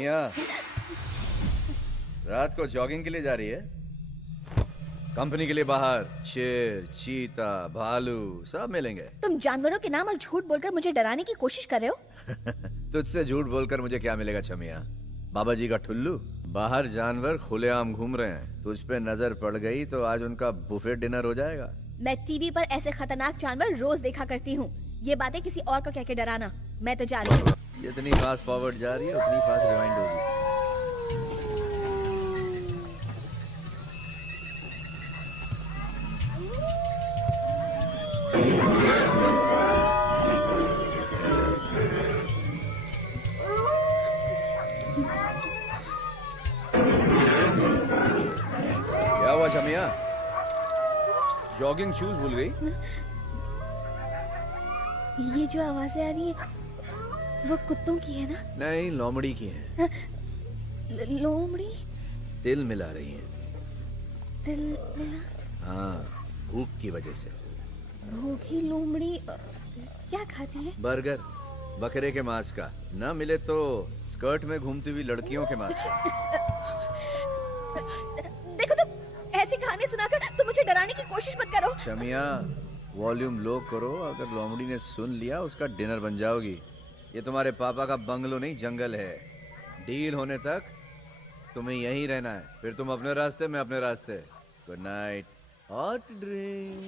शमिया, रात को जॉगिंग के लिए जा रही है? कंपनी के लिए बाहर शेर, चीता, भालू सब मिलेंगे। तुम जानवरों के नाम और झूठ बोलकर मुझे डराने की कोशिश कर रहे हो। तुझसे झूठ बोलकर मुझे क्या मिलेगा शमिया? बाबा जी का ठुल्लू? बाहर जानवर खुलेआम घूम रहे हैं, तुझ पे नजर पड़ गई तो आज उनका बुफे डिनर हो जाएगा। मैं टीवी पर ऐसे खतरनाक जानवर रोज देखा करती हूँ। ये बातें किसी और को कह के डराना। मैं तो जा रही हूँ। जितनी फास्ट फॉरवर्ड जा रही है उतनी फास्ट रिवाइंड होगी। क्या हुआ शमिया? जॉगिंग शूज भूल गई? ये जो आवाजें आ रही है वो कुत्तों की है ना? नहीं, लोमड़ी की है। लोमड़ी? तिल मिला रही है। तिल मिला? हाँ, भूख की वजह से। भूखी लोमड़ी क्या खाती है? बर्गर, बकरे के मांस का। ना मिले तो स्कर्ट में घूमती हुई लड़कियों के मांस का। देखो तुम ऐसे कहानी सुनाकर तुम मुझे डराने की कोशिश मत करो। शमिया, वॉल्यूम लो करो। अगर लोमड़ी ने सुन लिया उसका डिनर बन जाओगी। ये तुम्हारे पापा का बंगलो नहीं, जंगल है। डील होने तक तुम्हें यहीं रहना है, फिर तुम अपने रास्ते, मैं अपने रास्ते। Good night. Hot drink.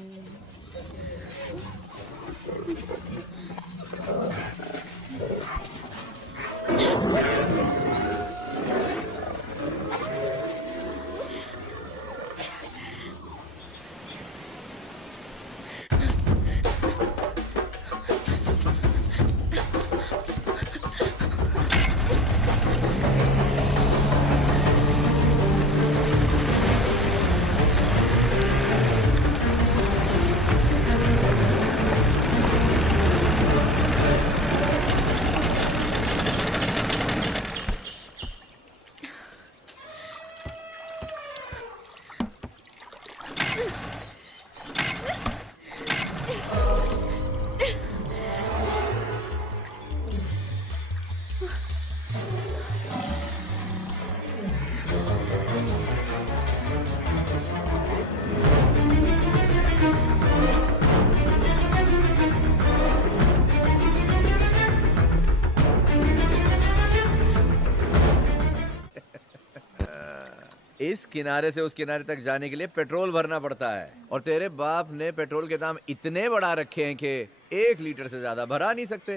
इस किनारे से उस किनारे तक जाने के लिए पेट्रोल भरना पड़ता है, और तेरे बाप ने पेट्रोल के दाम इतने बढ़ा रखे हैं कि 1 लीटर से ज्यादा भरा नहीं सकते।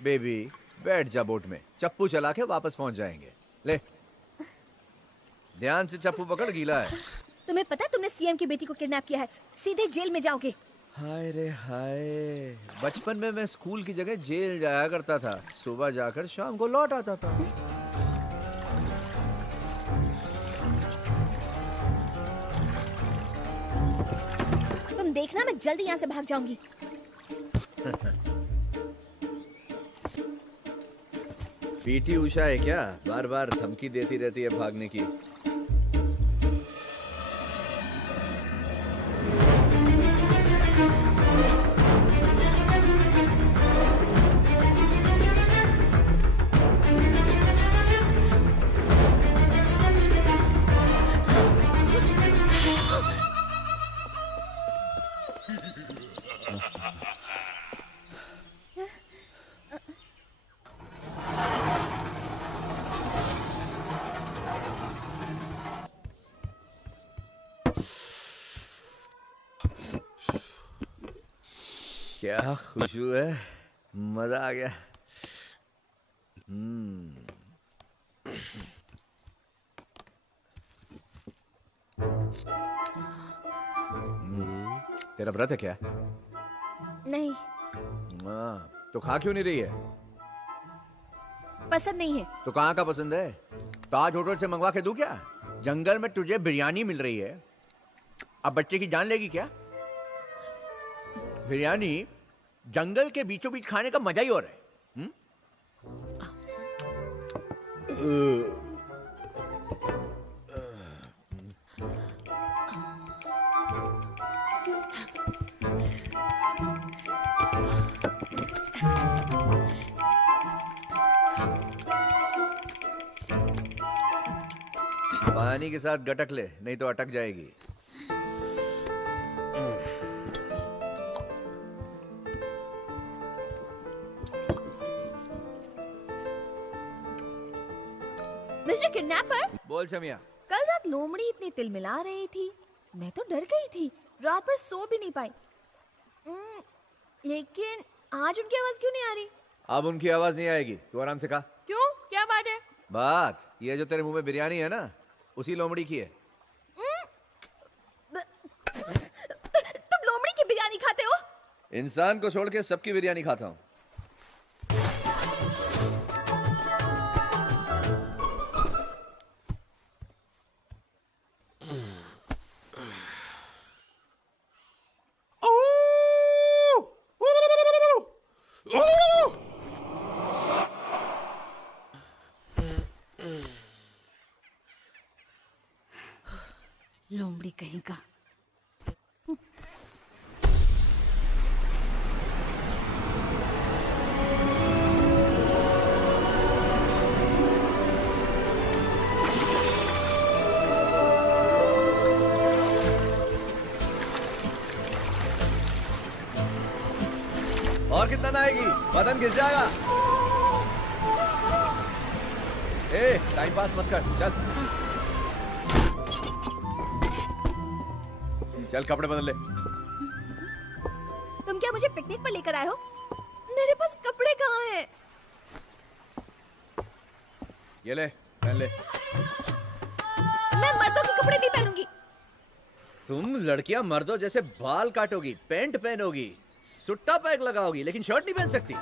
बेबी, बैठ जा बोट में, चप्पू चला के वापस पहुंच जाएंगे। ले, ध्यान से चप्पू पकड़, गीला है। तुम्हें पता तुमने सीएम की बेटी को किडनैप किया है। सीधे जेल में जाओगे। हाय रे हाय, बचपन में मैं स्कूल की जगह जेल जाया करता था। सुबह जाकर शाम को लौट आता था। तुम देखना, मैं जल्दी यहाँ से भाग जाऊंगी। पीटी उषा है क्या? बार बार धमकी देती रहती है भागने की। क्या खुशबू है, मजा आ गया। तेरा व्रत है क्या? नहीं, तो खा क्यों नहीं रही है? पसंद नहीं है। तो कहाँ का पसंद है? ताज होटल से मंगवा के दूं क्या? जंगल में तुझे बिरयानी मिल रही है, अब बच्चे की जान लेगी क्या? बिरयानी जंगल के बीचों बीच खाने का मजा ही और है। पानी के साथ गटक ले, नहीं तो अटक जाएगी। मिस्टर किडनैपर, बोल शमिया। कल रात लोमड़ी इतनी तिलमिला रही थी, मैं तो डर गई थी, रात भर सो भी नहीं पाई। लेकिन आज उनकी आवाज क्यों नहीं आ रही? अब उनकी आवाज नहीं आएगी, तू आराम से खा। क्यों, क्या बात है? बात ये जो तेरे मुंह में बिरयानी है ना, उसी लोमड़ी की है। तुम लोमड़ी की बिरयानी खाते हो? इंसान को छोड़ के सबकी बिरयानी खाता हूँ। लोमड़ी कहीं का। और कितना ना आएगी, बदन घिस जाएगा। ए, टाइम पास मत कर, चल चल कपड़े बदल ले। तुम क्या मुझे पिकनिक पर लेकर आए हो? मेरे पास कपड़े कहाँ हैं? ये ले, पहन ले। मैं मर्दों के कपड़े नहीं पहनूंगी। तुम लड़कियां मर्दों जैसे बाल काटोगी, पैंट पहनोगी, सुट्टा पैक लगाओगी, लेकिन शर्ट नहीं पहन सकती।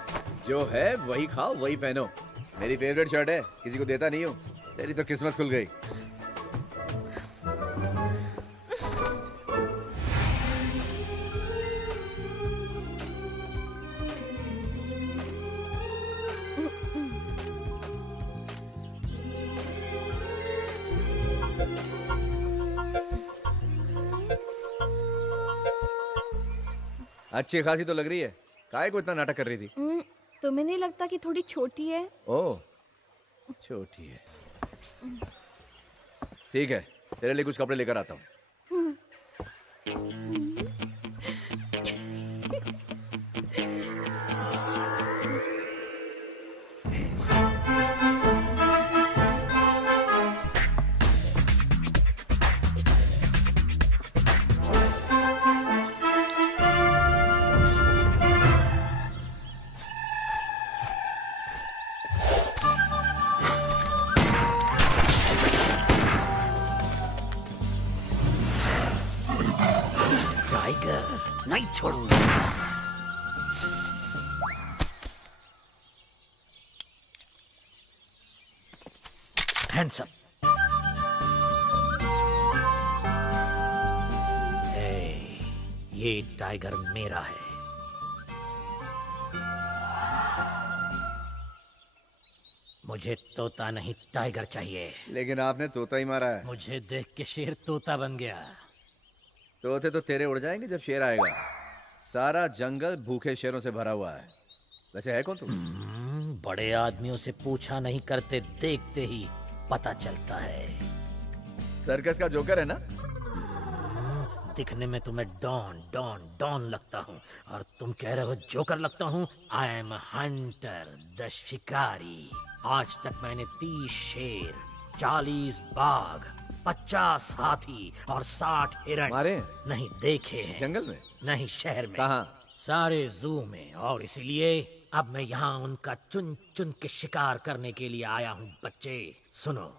जो है वही खाओ, वही पहनो। मेरी फेवरेट शर्ट है, किसी को देता नहीं हूँ। तेरी तो किस्मत खुल गई। अच्छी खासी तो लग रही है, काहे को इतना नाटक कर रही थी? तुम्हें नहीं लगता कि थोड़ी छोटी है? ओह, छोटी है। ठीक है, तेरे लिए कुछ कपड़े लेकर आता हूँ। टाइगर नहीं छोड़ूंगा। Hands up. ये टाइगर मेरा है। मुझे तोता नहीं टाइगर चाहिए। लेकिन आपने तोता ही मारा है। मुझे देख के शेर तोता बन गया। तोते तो तेरे उड़ जाएंगे जब शेर आएगा। सारा जंगल भूखे शेरों से भरा हुआ है। वैसे है कौन तू? बड़े आदमियों से पूछा नहीं करते, देखते ही पता चलता है। सर्कस का जोकर है ना? दिखने में तुम्हें डॉन डॉन डॉन लगता हूँ और तुम कह रहे हो जोकर लगता हूँ। आई एम हंटर, द शिकारी। आज तक मैंने 30 शेर, 40 बाघ, 50 हाथी और 60 हिरण मारे नहीं देखे हैं। जंगल में? नहीं, शहर में। कहाँ? सारे जू में। और इसीलिए अब मैं यहाँ उनका चुन चुन के शिकार करने के लिए आया हूँ। बच्चे सुनो,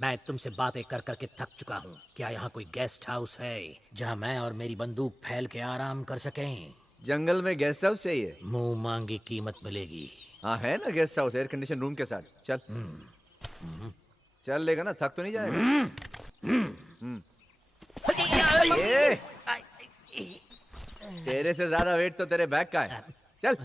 मैं तुमसे बातें कर करके थक चुका हूँ। क्या यहाँ कोई गेस्ट हाउस है जहाँ मैं और मेरी बंदूक फैल के आराम कर सकें? जंगल में गेस्ट हाउस चाहिए? मुंह मांगी कीमत मिलेगी। हाँ है ना guest house, air condition room के साथ। चल चल लेगा ना, थक तो नहीं जाएगा? ये तेरे से ज्यादा वेट तो तेरे बैग का है। चल।